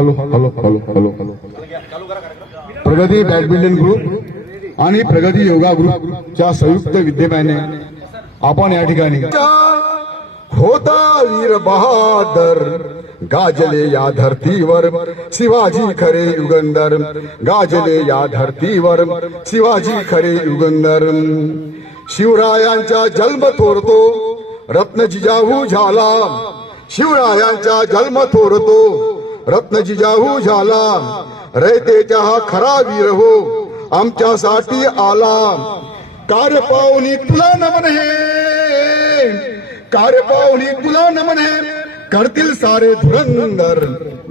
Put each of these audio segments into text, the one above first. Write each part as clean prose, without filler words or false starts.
Hello hello hello hello hello प्रगती badminton group आणि प्रगती योगा ग्रुपच्या संयुक्त विद्यमाने आपण या ठिकाणी होता वीर बहादर गाजले या धरतीवर शिवाजी खरे युगंधर गाजले या धरतीवर शिवाजी खरे युगंधर शिवरायांचा जन्म थोरतो रत्न जिजाऊ झाला शिवरायांचा जन्म थोरतो रत्न जिजाऊ झाला रयतेचा हा खरा वीर हो आमच्यासाठी आला कार्य पाहुणी तुला नमन हे कार्य पाहुणी तुला नमन हे करतील सारे धुरंधर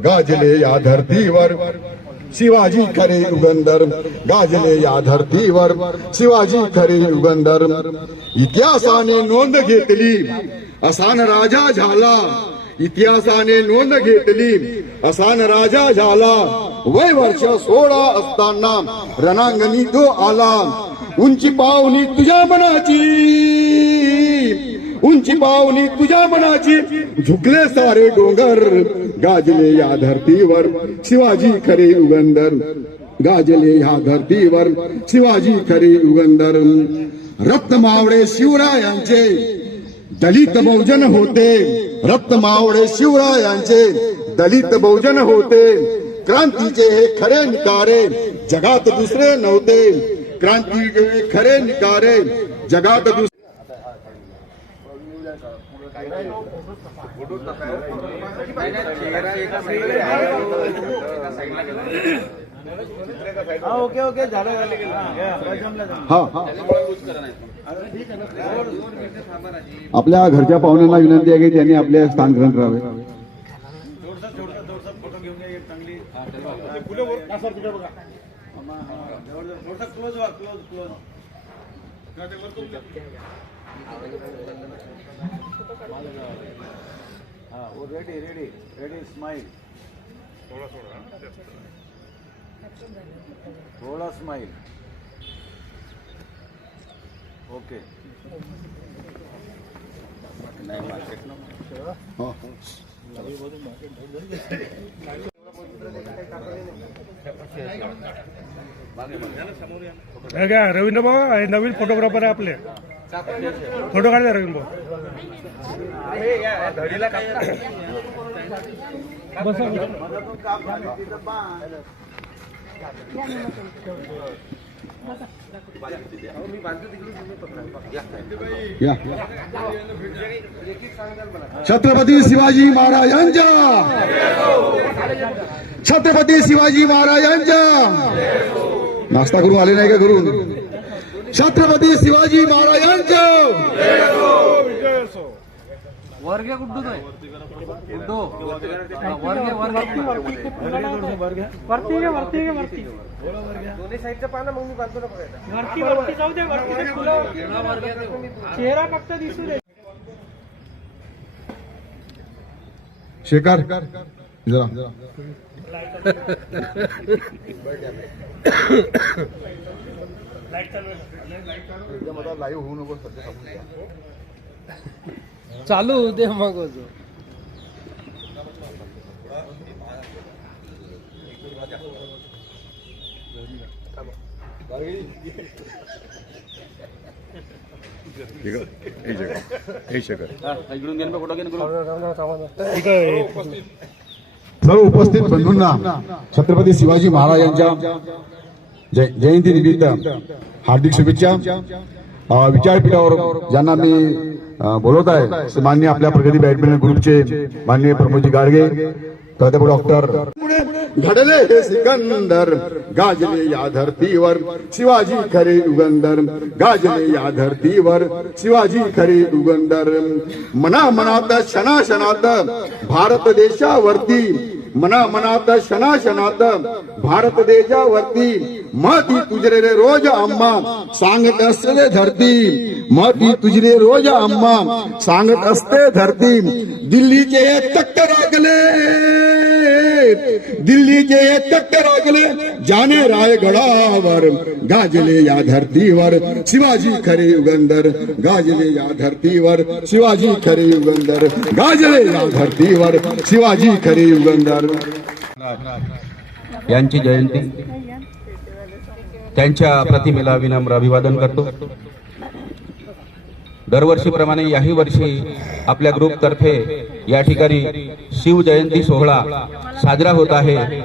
गाजले या धरतीवर शिवाजी खरे युगंधर गाजले या धरतीवर शिवाजी खरे युगंधर इतिहासाने नोंद घेतली असान राजा झाला इतिहासाने नोंद घेतली असान राजा झाला वय वर्ष 16 असताना रणांगणी तो आला उंची पाहुणी तुझ्या मनाची उंची पाहुणी तुझ्या मनाची झुकले सारे डोंगर गाजले या धरतीवर शिवाजी खरे युगंधर गाजले या धरतीवर शिवाजी खरे युगंधर रत्नमावळे शिवरायांचे दलित बहुजन होते रत्नमावळे शिवरायांचे दलित बहुजन होते क्रांतीचे हे खरे निकारे जगात दुसरे नव्हते क्रांतीचे हे खरे निकारे जगात दुसरे ओके ओके आपल्या घरच्या पाहुण्यांना विनंती आहे की त्यांनी आपले स्थान ग्रहण करावे फोटो घेऊन या चांगली क्लोज व्हा क्लोज वो रेडी रेडी रेडी स्माइल थोड़ा स्माइल ओके क्या रवींद्र भाऊ हे नवीन फोटोग्राफर आहे आपले फोटो काढले रवींद्र या छत्रपती शिवाजी महाराजांच्या छत्रपती शिवाजी महाराजांच्या नाश्ता करून आले नाही का करून छत्रपती शिवाजी महाराजांच्या वर्ग गुड्डू गुड्डू वरती दोन्ही साईडचं पानं मग मी बांधतो ना वरती जाऊ दे वरती चेहरा फक्त दिसू दे शेखर जरा लाईव्ह होऊ नको चालू दे मग सर्व उपस्थित बंधूंना छत्रपती शिवाजी महाराजांच्या जयंती निमित्त हार्दिक शुभेच्छा विचारपीठावर ज्यांना मी बोलवत आहे माननीय आपल्या प्रगती बॅडमिंटन ग्रुपचे माननीय प्रमोदजी गाडगे प्राध्यापक डॉक्टर घडले हे सिकंदर गाजले या धरतीवर शिवाजी खरे युगंधर गाजले या धरतीवर शिवाजी खरे युगंधर मना मनात क्षणा क्षणात भारत देशावरती मना मनात क्षणा क्षणात भारत देशावरती महती तुझरे रे रोज आम्हा सांगत असते धरती महती तुझरे रोज आम्हा सांगत असते धरती दिल्लीचे तख्त रागले दिल्लीचे तख्त रागले जाने रायगडावर गाजले या धरतीवर शिवाजी खरे युगंधर गाजले या धरतीवर शिवाजी खरे युगंधर गाजले या धरतीवर शिवाजी खरे युगंधर यांची जयंती, त्यांच्या प्रतिमेला विनम्र अभिवादन करतो. दरवर्षीप्रमाणे याही वर्षी आपल्या ग्रुपतर्फे या ठिकाणी शिवजयंती सोहळा साजरा होत आहे.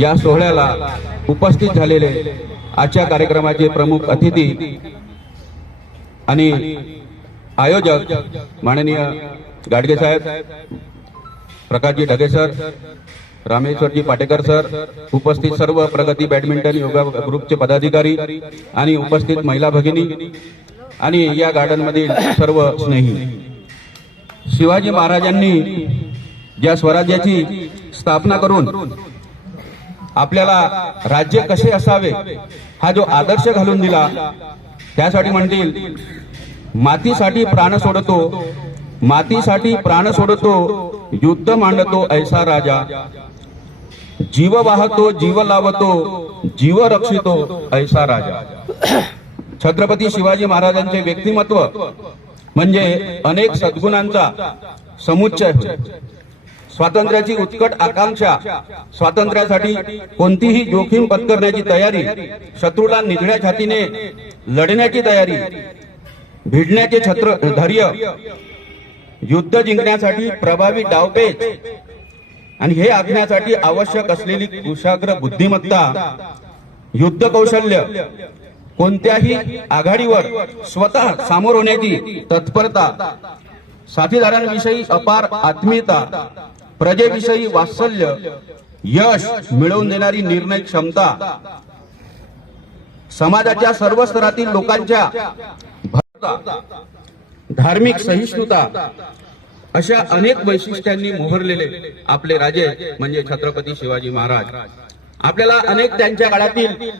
या सोहळ्याला उपस्थित झालेले आजच्या कार्यक्रमाचे प्रमुख अतिथी आणि आयोजक माननीय गाडगे साहेब, प्रकाशजी ढगे सर, रामेश्वरजी पाटेकर सर, उपस्थित सर्व प्रगती बॅडमिंटन योगा ग्रुपचे पदाधिकारी आणि उपस्थित महिला भगिनी आणि या गार्डन मधील सर्व स्नेही. शिवाजी महाराजांनी ज्या स्वराज्याची स्थापना करून आपल्याला राज्य कसे असावे हा जो आदर्श घालून दिला, त्यासाठी म्हणतील मातीसाठी प्राण सोडतो, मातीसाठी प्राण सोडतो, युद्ध मांडतो ऐसा राजा, जीव वाहतो जीव लावतो, जीव रक्षितो ऐसा राजा. छत्रपती शिवाजी महाराजांचे व्यक्तिमत्व म्हणजे अनेक सद्गुणांचा समुच्चय. स्वातंत्र्याची उत्कट आकांक्षा, स्वातंत्र्यासाठी कोणतीही जोखीम पत्करण्याची तयारी, शत्रूला निधड्या छातीने लढण्याची तयारी, भिडण्याचे धैर्य, युद्ध जिंकण्यासाठी प्रभावी डावपेच आणि हे आखण्यासाठी आवश्यक असलेली कुशाग्र बुद्धिमत्ता, युद्ध कौशल्य, कोणत्याही आघाडीवर स्वतः सामोर होण्याची तत्परता, साथीदारांविषयी अपार आत्मीयता, प्रजेविषयी वात्सल्य, यश मिळवून देणारी निर्णय क्षमता, समाजाच्या सर्व स्तरातील लोकांच्या भरता, धार्मिक सहिष्णुता अशा अनेक वैशिष्ट्यांनी मोहरलेले आपले राजे म्हणजे छत्रपती शिवाजी महाराज. आपल्याला अनेक त्यांच्या काळातील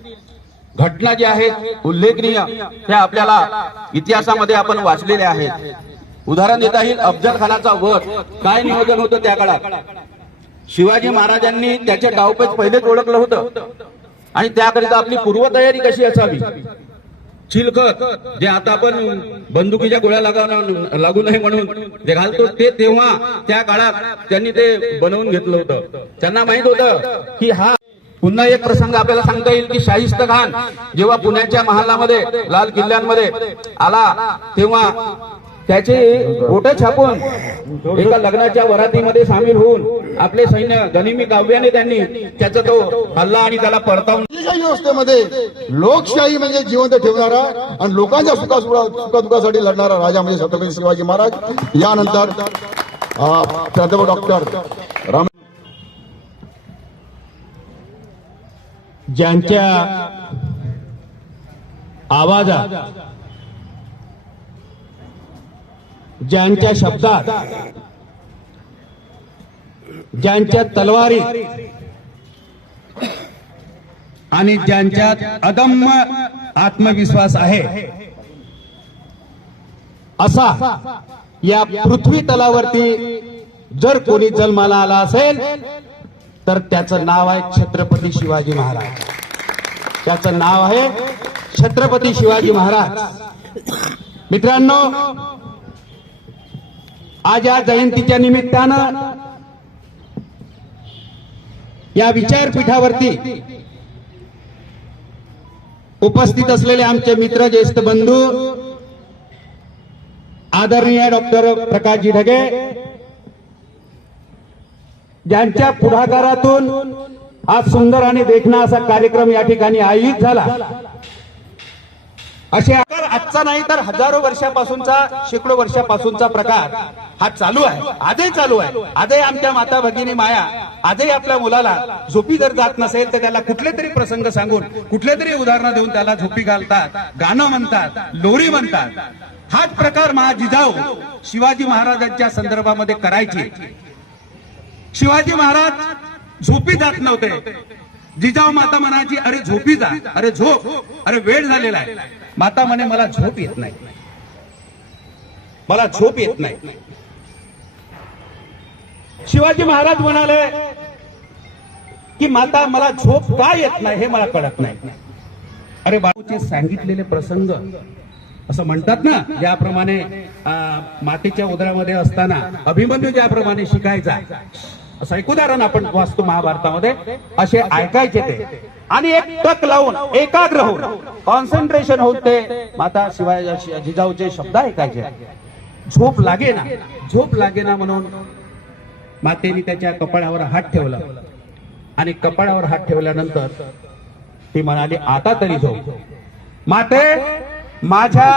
घटना ज्या आहेत उल्लेखनीय त्या आपल्याला इतिहासामध्ये आपण वाचलेल्या आहेत. उदाहरण देता येईल अफजल खानाचा वध. काय नियोजन होतं त्या काळात? शिवाजी महाराजांनी त्याचे डावपेच पहिलेच ओळखलं होतं आणि त्याकरिता आपली पूर्वतयारी कशी असावी. चिलखत जे आता आपण बंदुकीच्या गोळ्या लागू नये म्हणून जे घालतो ते तेव्हा त्या काळात त्यांनी ते बनवून घेतलं होतं. त्यांना माहित होतं की हा पुन्हा एक प्रसंग आपल्याला सांगता येईल की शाहिस्त खान जेव्हा पुण्याच्या महालामध्ये लाल किल्ल्यांमध्ये आला तेव्हा त्याचे फोटो छापून एका लग्नाच्या वरातीमध्ये सामील होऊन आपले सैन्य गनिमी काव्याने त्यांनी त्याचा तो हल्ला आणि त्याला परतावून व्यवस्थेमध्ये लोकशाही म्हणजे जिवंत ठेवणारा आणि लोकांच्या सुखादुखासाठी लढणारा राजा म्हणजे छत्रपती शिवाजी महाराज. यानंतर प्राध्यापक डॉक्टर राम, ज्यांच्या आवाजात, ज्यांच्या शब्दात, ज्यांच्या तलवारी आणि ज्यांच्यात अदम्य आत्मविश्वास आहे असा या पृथ्वी तलावरती जर कोणी जन्माला आला असेल तर त्याचं नाव आहे छत्रपती शिवाजी महाराज. त्याचं नाव आहे छत्रपती शिवाजी महाराज. मित्रांनो, आज या जयंतीच्या निमित्तानं या विचारपीठावरती उपस्थित असलेले आमचे मित्र, ज्येष्ठ बंधू, आदरणीय डॉक्टर प्रकाशजी ढगे, ज्यांच्या पुढाकारातून आज सुंदर आणि देखणा असा कार्यक्रम या ठिकाणी आयोजित झाला. असे आजचा नाही तर हजारो वर्षापासूनचा, शेकडो वर्षापासूनचा प्रकार हा चालू आहे, आजही चालू आहे. आजही आमच्या माता भगिनी माया आजही आपल्या मुलाला झोपी जर जात नसेल तर त्याला कुठले तरी प्रसंग सांगून, कुठले तरी उदाहरणं देऊन त्याला झोपी घालतात, गाणं म्हणतात, लोरी म्हणतात. हाच प्रकार जिजाऊ शिवाजी महाराजांच्या संदर्भामध्ये करायची. शिवाजी महाराज झोपी जात नव्हते. जिजाऊ माता म्हणायची, अरे झोपी जा, अरे झोप, अरे वेळ झालेला आहे. माता म्हणे, मला झोप येत नाही, मला झोप येत नाही. शिवाजी महाराज म्हणाले की माता मला झोप का येत नाही हे मला कळत नाही. अरे बाळूचे सांगितलेले प्रसंग असं म्हणतात ना, ज्याप्रमाणे मातेच्या उदरामध्ये असताना अभिमन्यू ज्याप्रमाणे शिकायचा असं एक उदाहरण आपण वाचतो महाभारतामध्ये, असे ऐकायचे ते आणि एक टक लावून एकाग्र होऊन कॉन्सन्ट्रेशन होऊन ते माता शिवाजी जिजाऊचे शब्द ऐकायचे. झोप लागेना म्हणून मातेने त्याच्या कपाळावर हात ठेवला आणि कपाळावर हात ठेवल्यानंतर ती म्हणाली, आता तरी झोप. माते, माझ्या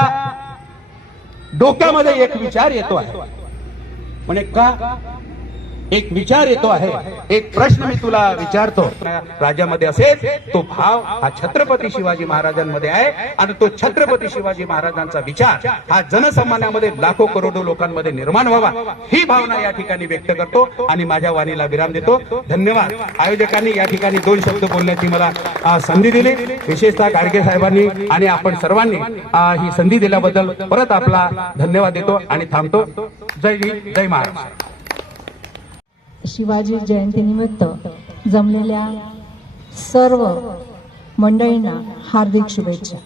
डोक्यामध्ये एक विचार येतो आहे. म्हणे का? एक विचार येतो आहे, एक प्रश्न मी तुला विचारतो. राज्यामध्ये असेल तो भाव हा छत्रपती शिवाजी महाराजांमध्ये आहे आणि तो छत्रपती शिवाजी महाराजांचा विचार हा जनसामान्यामध्ये लाखो करोडो लोकांमध्ये निर्माण व्हावा, ही भावना या ठिकाणी व्यक्त करतो आणि माझ्या वाणीला विराम देतो. धन्यवाद. आयोजकांनी या ठिकाणी 2 शब्द बोलण्याची मला संधी दिली, विशेषतः गाडगे साहेबांनी आणि आपण सर्वांनी ही संधी दिल्याबद्दल परत आपला धन्यवाद देतो आणि थांबतो. जय हिंद, जय महाराष्ट्र. शिवाजी जयंतीनिमित्त जमलेल्या सर्व मंडळींना हार्दिक शुभेच्छा.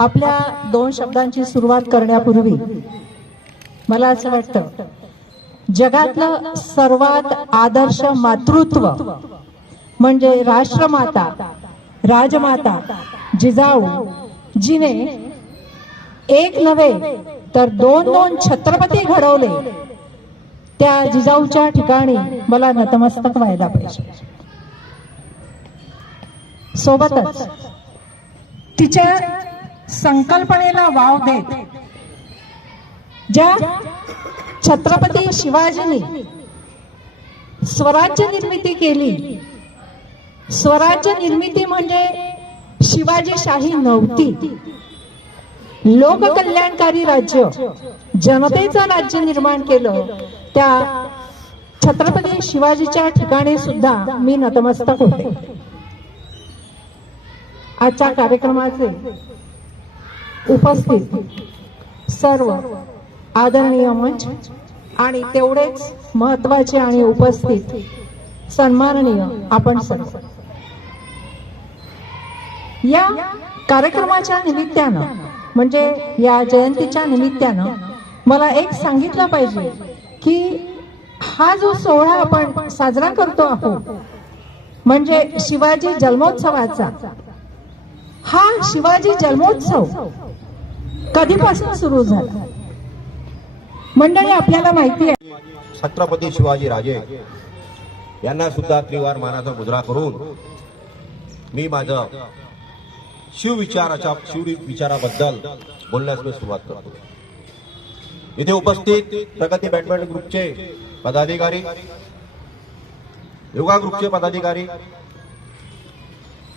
आपल्या 2 शब्दांची सुरुवात करण्यापूर्वी मला असं वाटतं, जगातलं सर्वात आदर्श मातृत्व म्हणजे राष्ट्रमाता, राजमाता जिजाऊ, जिने एक नव्हे तर 2 छत्रपती घडवले, त्या जिजाऊच्या ठिकाणी मला नतमस्तक व्हायला पाहिजे. सोबतच तिच्या संकल्पनेला वाव देत ज्या छत्रपती शिवाजींनी स्वराज्य निर्मिती केली, स्वराज्य निर्मिती म्हणजे शिवाजीशाही नव्हती, लोककल्याणकारी राज्य, जनतेचं राज्य निर्माण केलं, त्या छत्रपती शिवाजीच्या ठिकाणी सुद्धा मी नतमस्तक होते. आजच्या कार्यक्रमाचे उपस्थित सर्व आदरणीय मंच आणि तेवढेच महत्वाचे आणि उपस्थित सन्माननीय आपण सर्व, या कार्यक्रमाच्या निमित्तानं म्हणजे या जयंतीच्या निमित्तानं मला एक सांगितलं पाहिजे की हा जो सोहळा आपण साजरा करतो आहोत म्हणजे शिवाजी जन्मोत्सवाचा, हा शिवाजी जन्मोत्सव कधीपासून सुरू झाला? मंडळी, आपल्याला माहिती आहे छत्रपती शिवाजी राजे यांना सुद्धा त्रिवार मानाचा मुजरा करून मी माझं शिवविचाराबद्दल बोलण्यास मी सुरुवात करतो. इथे उपस्थित प्रगती बॅडमिंटन ग्रुपचे पदाधिकारी, योगा ग्रुपचे पदाधिकारी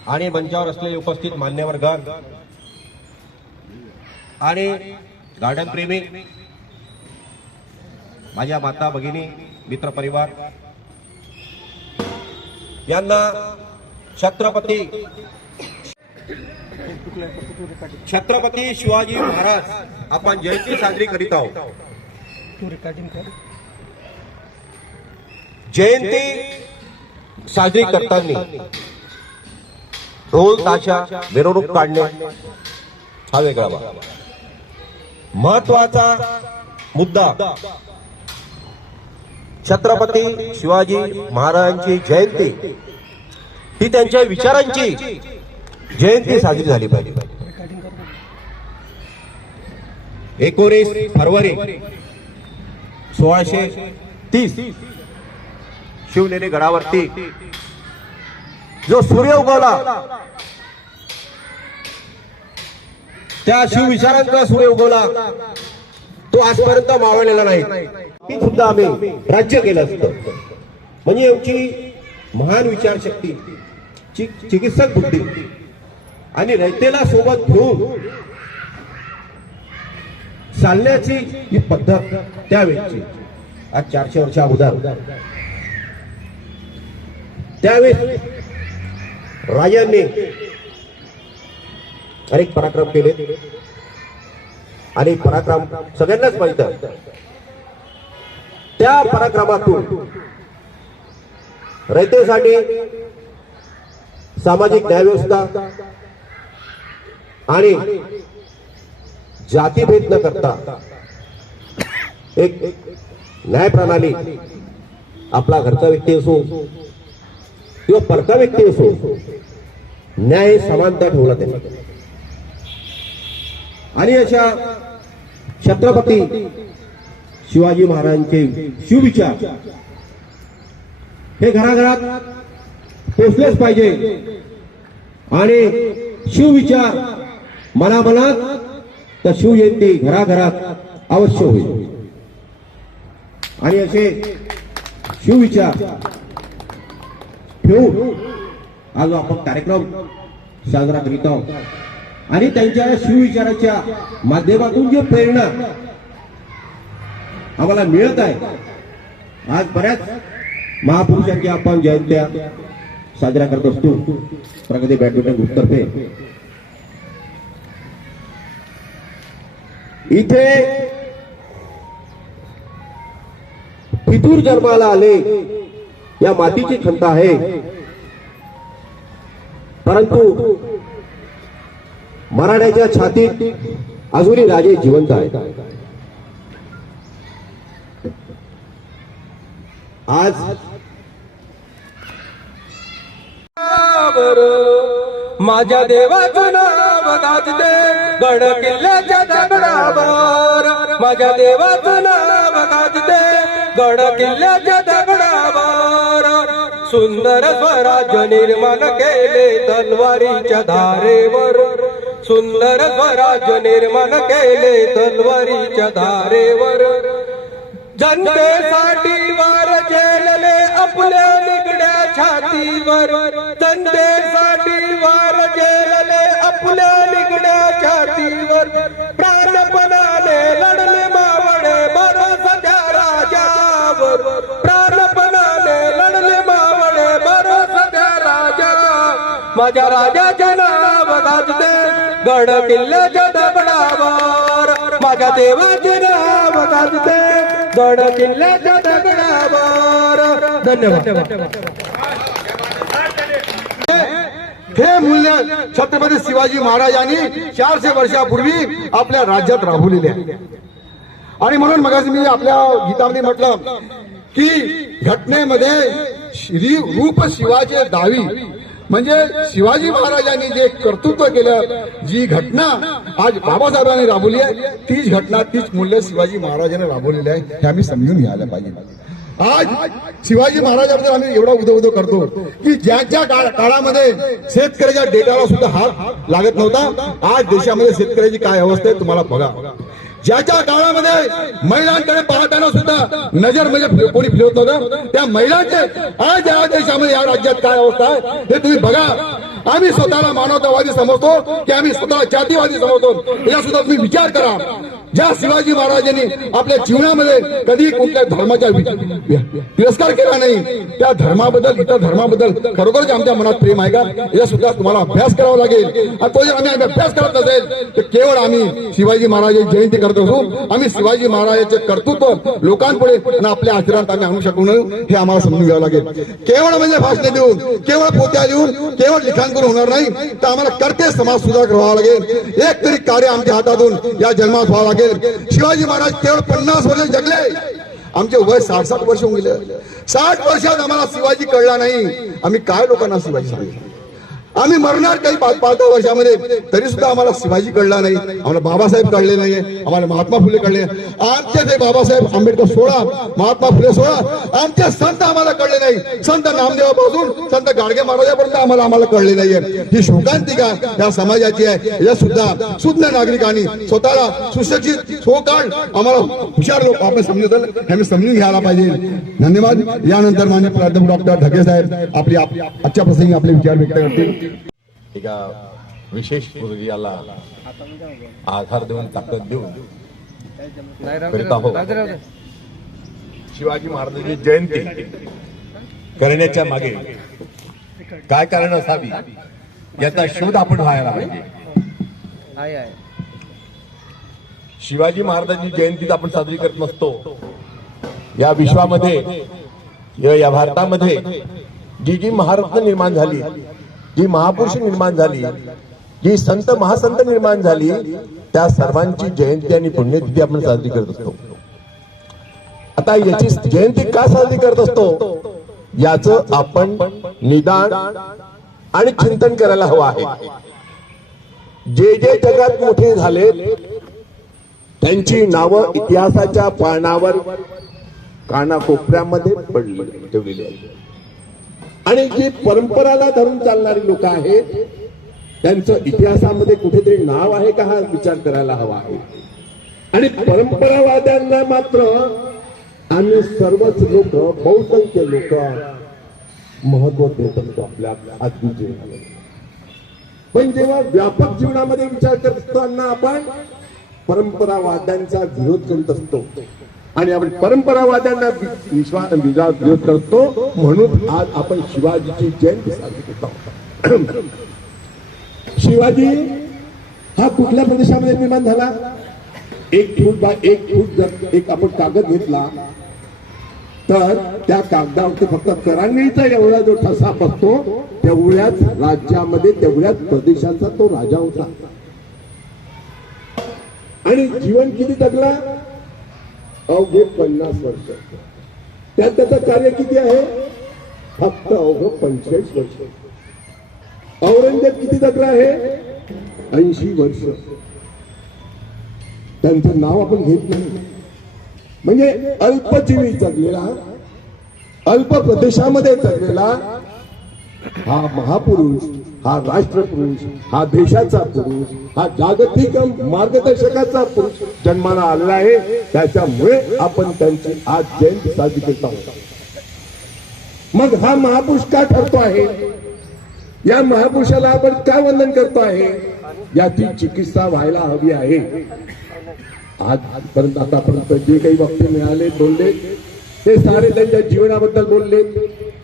आणि मंचावर असलेले उपस्थित मान्यवरगण आणि गार्डन प्रेमी, माझ्या माता भगिनी, मित्रपरिवार यांना छत्रपती शिवाजी महाराज आपण जयंती साजरी करीत आहोत. जयंती साजरी करताना ढोल ताशा मिरवणूक काढणे हा वेगळा भाग. महत्वाचा मुद्दा छत्रपती शिवाजी महाराजांची जयंती ही त्यांच्या विचारांची जयंती साजरी झाली पाहिजे. 19 फरवरी 1630 शिवनेरी गडावरती जो सूर्य उगवला, त्या शिवविचारांचा सूर्य उगवला, तो आजपर्यंत मावळलेला नाही. ती सुद्धा आम्ही राज्य केलं असतं. म्हणजे आमची महान विचारशक्ती, चिकित्सक बुद्धी आणि रयतेला सोबत घेऊन चालण्याची ही पद्धत त्यावेळेची. आज 400 वर्ष अगोदर त्यावेळेस राजांनी अनेक पराक्रम केले आणि पराक्रम सगळ्यांनाच माहित आहे. त्या पराक्रमातून रयतेसाठी सामाजिक न्याय व्यवस्था आणि जातीभेद न करता एक न्याय प्रणाली, आपला घरचा व्यक्ती असो किंवा परका व्यक्ती असो, न्याय समानता ठेवला त्यांनी. आणि अशा छत्रपती शिवाजी महाराजांचे शिवविचार हे घराघरात पोचलेच पाहिजे. आणि शिवविचार मनामनात तर शिवजयंती घराघरात अवश्य होईल. आणि असे शिवविचार ठेवून आज आपण कार्यक्रम साजरा करीत आहोत. आणि त्यांच्या शिवविचाराच्या माध्यमातून जी प्रेरणा आम्हाला मिळत आहे, आज बऱ्याच महापुरुषांच्या आपण जयंत्या साजरा करत असतो प्रगती बॅडमिंटन ग्रुपतर्फे. इथे फितूर जन्माला आले या मातीची खंत आहे, परंतु मराठ्याच्या छातीत अजूनही राजे जिवंत आहेत. आज माझ्या देवाचं नाव गाजते गड किल्ल्याच्या दगडावर, माझ्या देवाचं नाव गाजते गड किल्ल्याच्या दगडावर. सुंदर स्वराज्य निर्माण केले तलवारीच्या धारेवर, सुंदर स्वराज्य निर्माण केले तलवारीच्या धारेवर. जनतेसाठी वार झेलले आपल्या निगड्या छातीवर, जनतेसाठी वार झेलले आपल्या निगड्या छातीवर. प्राणपणाने लढले मावळे भरोसाच्या राजावर, प्राणपणाने लढले मावळे भरोसाच्या राजा. माझ्या राजाचे नाव गाजते गड किल्ल्याच्या दगडावर, माझ्या देवाचे नाव गाजते गड किल्ल्याच्या दगडावर. धन्यवाद. हे मूल्य छत्रपती शिवाजी महाराजांनी 400 वर्षापूर्वी आपल्या राज्यात राबवलेले आहे. आणि म्हणून मगाशी मी आपल्या गीतामध्ये म्हटलं की घटनेमध्ये रूप शिवाचे दावी, म्हणजे शिवाजी महाराजांनी जे कर्तृत्व केलं, जी घटना आज बाबासाहेबांनी राबवली आहे, तीच घटना तीच मूल्य शिवाजी महाराजांनी राबवलेली आहे, हे आम्ही समजून घ्यायला पाहिजे. आज शिवाजी महाराजांबद्दल आम्ही एवढा उदो करतो की ज्या काळामध्ये शेतकऱ्याच्या डेटाला सुद्धा हात लागत नव्हता, आज देशामध्ये शेतकऱ्याची काय अवस्था आहे तुम्हाला बघा. ज्याच्या काळामध्ये महिलांकडे पाहताना सुद्धा नजर म्हणजे कोणी फिरवत नव्हतं, त्या महिलांचे आज या देशामध्ये या राज्यात काय अवस्था आहे हे तुम्ही बघा. आम्ही स्वतःला मानवतावादी समजतो की आम्ही स्वतःला जातीवादी समजतो, या सुद्धा तुम्ही विचार करा. ज्या शिवाजी महाराजांनी आपल्या जीवनामध्ये कधी कुठल्या धर्माचा तिरस्कार केला नाही, त्या धर्माबद्दल इतर धर्माबद्दल खरोखरच आमच्या मनात प्रेम आहे का, याचा सुद्धा तुम्हाला अभ्यास करावा लागेल. आणि तो जर आम्ही अभ्यास करत नसेल तर केवळ आम्ही शिवाजी महाराजांची जयंती करत असू, आम्ही शिवाजी महाराजांचे कर्तृत्व लोकांपुढे आणि आपल्या आचरणात आम्ही आणू शकू नये हे आम्हाला समजून घ्यावं लागेल. केवळ म्हणजे भाषणे देऊन, केवळ पोत्या लिहून, केवळ लिखाण करून होणार नाही, तर आम्हाला कर्ते समाज सुधारक व्हावं लागेल. एक तरी कार्य आमच्या हातातून या जन्मात व्हावं लागेल. शिवाजी महाराज केवळ 50 वर्ष जगले, आमचे वय 60-60 वर्ष होऊन गेले. 60 वर्षात आम्हाला शिवाजी कळला नाही, आम्ही काय लोकांना शिवाजी सांगितलं. आम्ही मरणार काही 5-10 वर्षामध्ये, तरी सुद्धा आम्हाला शिवाजी कळला नाही, आम्हाला बाबासाहेब कळले नाही, आम्हाला महात्मा फुले कळले. आमचे ते बाबासाहेब आंबेडकर सोडा, महात्मा फुले सोडा, आमचे संत आम्हाला कळले नाही. संत नामदेवापासून संत गाडगे महाराजापर्यंत आम्हाला कळले नाहीये. ही शोकांतिका या समाजाची आहे. या सुद्धा शुद्ध नागरिकांनी स्वतःला सुशिक्षित सोकाळ आम्हाला हुशार लोक आपण समजून हे समजून घ्यायला पाहिजे. धन्यवाद. यानंतर माननीय प्राध्यापक डॉक्टर ढगे साहेब आपली आजच्या प्रसंगी आपले विचार व्यक्त करतील. एका विशेष हृदयाला आधार देऊन ताकद देऊन करीत आहोत. शिवाजी महाराजांची जयंती करण्याच्या मागे काय कारण असावी याचा शोध आपण व्हायला पाहिजे. शिवाजी महाराजांची जयंती आपण साजरी करत नसतो. या विश्वामध्ये या भारतामध्ये जी महारत्न निर्माण झाली, जी महापुरुष निर्माण झाली, जी संत महासंत निर्माण झाली, त्या सर्वांची जयंती आणि पुण्यतिथी आपण साजरी करत असतो. आता याची जयंती का साजरी करत असतो याचं आपण निदान आणि चिंतन करायला हवं आहे. जे जे जगात मोठे झाले त्यांची नावं इतिहासाच्या पानावर कानाकोपऱ्यामध्ये ठेवलेली आहेत आणि जी परंपराला धरून चालणारी लोक आहेत त्यांचं इतिहासामध्ये कुठेतरी नाव आहे का हा विचार करायला हवा आहे. आणि परंपरावाद्यांना मात्र आम्ही सर्वच लोक बहुसंख्य लोक महत्व देत असतो आपल्या आत्मिक जीवनामध्ये. पण जेव्हा व्यापक जीवनामध्ये विचार करत असताना आपण परंपरावाद्यांचा विरोध करीत असतो आणि आपण परंपरावाद्यांना विरोध करतो म्हणून आज आपण शिवाजीची जयंती साजरी करतो. शिवाजी हा कुठल्या प्रदेशामध्ये निर्माण झाला? 1 फूट बाय 1 फूट जर एक आपण कागद घेतला तर त्या कागदावरती फक्त करांगीचा एवढा जो ठसा बसतो तेवढ्याच राज्यामध्ये तेवढ्याच प्रदेशाचा तो राजा होता. आणि जीवन किती जगला? अवघे 50 वर्ष. त्यात त्याचं कार्य किती आहे? फक्त अवघ 45 वर्ष. औरंगजेब किती जगला आहे? 80 वर्ष. त्यांचं नाव आपण घेत नाही. म्हणजे अल्पजीवी जगलेला, अल्प प्रदेशामध्ये जगलेला हा महापुरुष, हा राष्ट्रपुरुष, हा देशाचा पुरुष, हा जागतिक मार्गदर्शकाचा पुरुष जन्माला आलेला आहे. त्याच्यामुळे आपण त्यांची आज जयंती साजरी करत आहोत. मग हा महापुरुष का ठरतो आहे? या महापुरुषाला आपण का वंदन करतो आहे? याची चिकित्सा व्हायला हवी आहे. आजपर्यंत आतापर्यंत जे काही वक्ते मिळाले बोलले ते सारे त्यांच्या जीवनाबद्दल बोलले,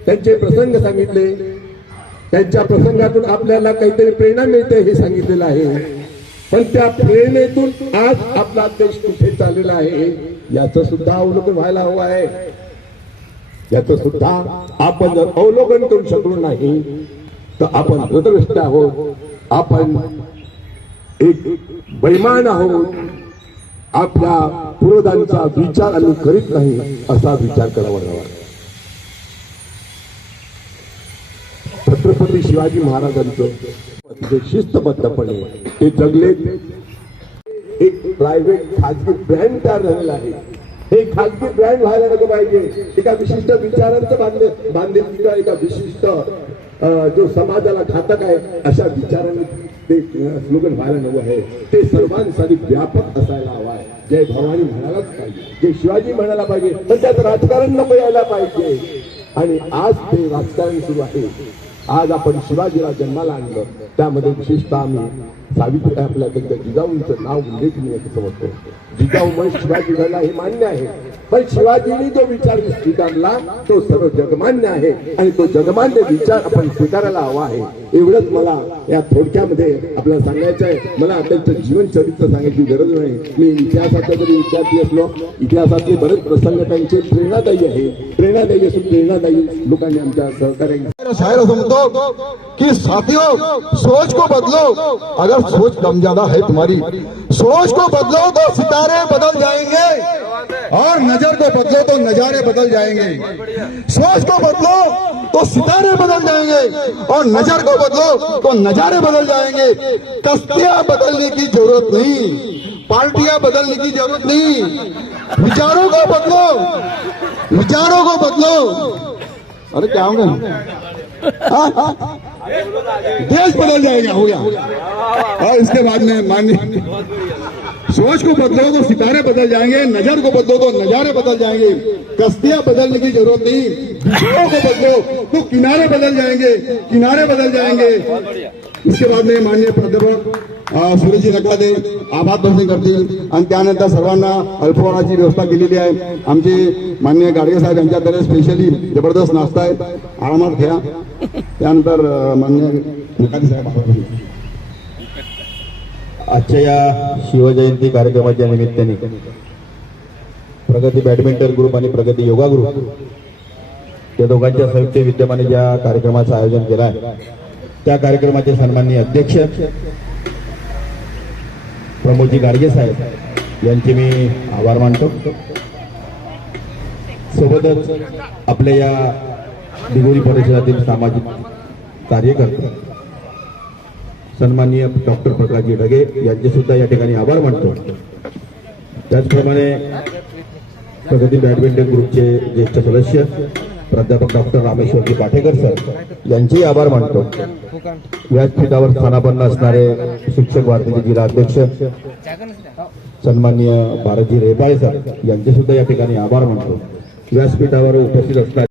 त्यांचे प्रसंग सांगितले, त्यांच्या प्रसंगातून आपल्याला काहीतरी प्रेरणा मिळते हे सांगितलेलं आहे. पण त्या प्रेरणेतून आज आपला देश कुठे चाललेला आहे याचं सुद्धा अवलोकन व्हायला हवं आहे. याचं सुद्धा आपण जर अवलोकन करू शकलो नाही तर आपण ऋतग्रस्त आहोत, आपण एक बैमान आहोत. आपल्या पूर्वजांचा विचार आम्ही करीत नाही असा विचार करावा हवा. छत्रपती शिवाजी महाराजांचं अतिशय शिस्तबद्धपणे ते जगले. एक प्रायव्हेट खाजगी ब्रँड तयार झालेला आहे. हे खाजगी ब्रँड व्हायला नको पाहिजे. एका विशिष्ट विचारांचं बांधिलकीचा एका विशिष्ट जो समाजाला घातक आहे अशा विचारांनी ते स्लोगन व्हायला नको आहे. ते सर्वांसाठी व्यापक असायला हवं आहे. जय भवानी म्हणायलाच पाहिजे, जय शिवाजी म्हणायला पाहिजे, पण त्यात राजकारण नको यायला पाहिजे. आणि आज ते राजकारण सुरू आहे. आज आपण शिवाजीला जन्माला आणलं त्यामध्ये विशेषतः आम्ही सावित्री आपल्या त्यांच्या जिजाऊंचं नाव उल्लेखनीय समजतो. जिजाऊ म्हणजे शिवाजी झाला हे मान्य आहे, पण शिवाजींनी जो विचार स्वीकारला तो सर्व जगमान्य आहे आणि तो जगमान्य विचार आपण स्वीकारायला हवा आहे. एवढंच मला या थोडक्यामध्ये आपल्याला सांगायचं आहे. मला त्यांचं जीवन चरित्र सांगायची गरज नाही. मी इतिहासाचा जरी विद्यार्थी असलो इतिहासातले बरेच प्रसंग त्यांचे प्रेरणादायी आहे. प्रेरणादायी असून प्रेरणादायी लोकांनी आमच्या सहकार्य शायर समझो कि साथियों सोच को बदलो. अगर सोच कम ज्यादा है तुम्हारी, सोच को बदलो तो सितारे बदल जाएंगे और नजर को बदलो तो नजारे बदल जाएंगे. सोच को बदलो तो सितारे बदल जाएंगे और नजर को बदलो तो नजारे बदल जाएंगे. कश्तियां बदलने की जरूरत नहीं, पार्टियां बदलने की जरूरत नहीं. विचारों को बदलो, विचारों को बदलो. अरे क्या होगा? देश बदल जाएगा. हो गया. और इसके बाद में माननीय सोच को बदलो तो सितारे बदल जाएंगे, नजर को बदलो तो नजारे बदल जाएंगे. कश्तियां बदलने की जरूरत नहीं, विचारों को बदलो तो किनारे बदल जाएंगे, किनारे बदल जाएंगे. इसके बाद में माननीय प्राध्यापक सुरेशजी नकादे आभार प्रदर्शन करतील आणि त्यानंतर सर्वांना अल्पवहाराची व्यवस्था केलेली आहे. आमचे माननीय गाडगे साहेब यांच्याकडे स्पेशली जबरदस्त नाश्ता आहे, आरामात घ्या. त्यानंतर माननीय नकादे साहेब आभार. आजच्या या शिवजयंती कार्यक्रमाच्या निमित्ताने प्रगती बॅडमिंटन ग्रुप आणि प्रगती योगा ग्रुप या दोघांच्या संयुक्त विद्यमाने ज्या कार्यक्रमाचं आयोजन केलं आहे त्या कार्यक्रमाचे सन्माननीय अध्यक्ष प्रमोदजी गाडगे साहेब यांचे मी आभार मानतो. सोबतच आपल्या या दिगोरी परिसरातील सामाजिक कार्यकर्ते सन्माननीय डॉक्टर प्रकाशजी ढगे यांचे सुद्धा या ठिकाणी आभार मानतो. त्याचप्रमाणे प्रगती बॅडमिंटन ग्रुपचे ज्येष्ठ सदस्य प्राध्यापक डॉक्टर रामेश्वरजी पाठेकर सर यांचेही आभार मानतो. व्यासपीठावर स्थानापन्न असणारे शिक्षक भारतीचे जिल्हा अध्यक्ष सन्माननीय भारतजी रेपाळे सर यांचे सुद्धा या ठिकाणी आभार मानतो. व्यासपीठावर उपस्थित असणारे